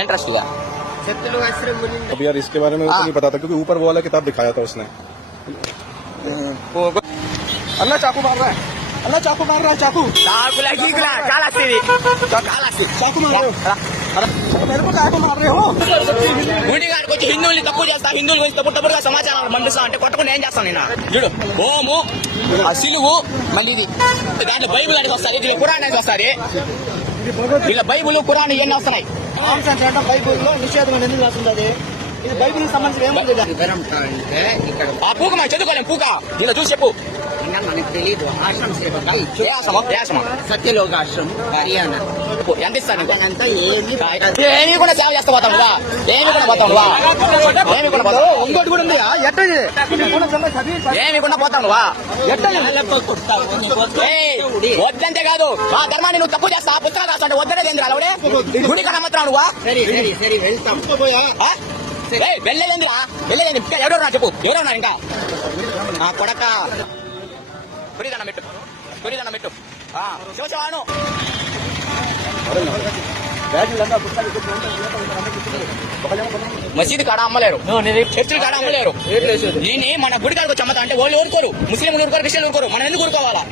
Interest हुआ। अब यार इसके बारे में तो नहीं पता था क्योंकि ऊपर वो वाला किताब दिखाया था उसने। अल्लाह चाकू मार रहा है, अल्लाह चाकू मार रहा है, चाकू चाकू मार रहे हो, मेरे को चाकू मार रहे हो। గుడిగాడికి వచ్చి హిందువుల్ని తక్కువ చేస్తా, హిందువుల గురించి తప్పుడుగా సమాచారాలు పంపిస్తా అంటే కొట్టకుండా ఏం చేస్తాను నేను? చూడు, హోము, ఆ సిలువు, మళ్ళీ ఇది దాంట్లో బైబుల్ అనేది వస్తుంది, దీనిలో ఖురాన్ అనేది వస్తుంది, ఇలా బైబుల్ ఖురాన్ ఇవన్నీ వస్తున్నాయి. బైబుల్లో నిషేధం ఎందుకు రాస్తుంది? ఇది బైబుల్ సంబంధించిన ఏముంది? ఆ పూక మనం చదువుకోలేం, పూక దీనిలో చూసి చెప్పు. మనకు తెలియదు. ఆశ్రమ సేవ సత్యలోక ఆశ్రమం హర్యానా ఎంత ఇస్తాను? ఏమి కూడా సేవ చేస్తా పోతాం నువ్వా? ఏమి కూడా పోతాం నువ్వా? ఏమి కూడా పోతావు? ఇంకోటి కూడా ఉంది. ఏమి కూడా పోతాం నువ్వా? వద్దంతే కాదు, ఆ ధర్మాన్ని నువ్వు తప్పు చేస్తా, పుస్తకాలు రాస్తా వద్దనేది ఏంద్రా? అలవడే గుడి కన్నా మాత్రం నువ్వా? వెళ్ళలేందిరా, వెళ్ళలేంది. ఇంకా ఎవరెవరు చెప్పు, ఎవరన్నా ఇంకా నా కొడక పురిదన్న మెట్టు, పురిదన్న మెట్టు శివశివాను మసీదు కాడ అమ్మలేరు, చర్చిల కాడ అమ్మలేరు. దీన్ని మన గుడి కాడికి వచ్చి అమ్మతా అంటే వాళ్ళు ఊరుకోరు, ముస్లింలు ఊరుకోరు, క్రిస్టియన్లు ఊరుకోరు. మనం ఎందుకు ఊరుకోవాలా?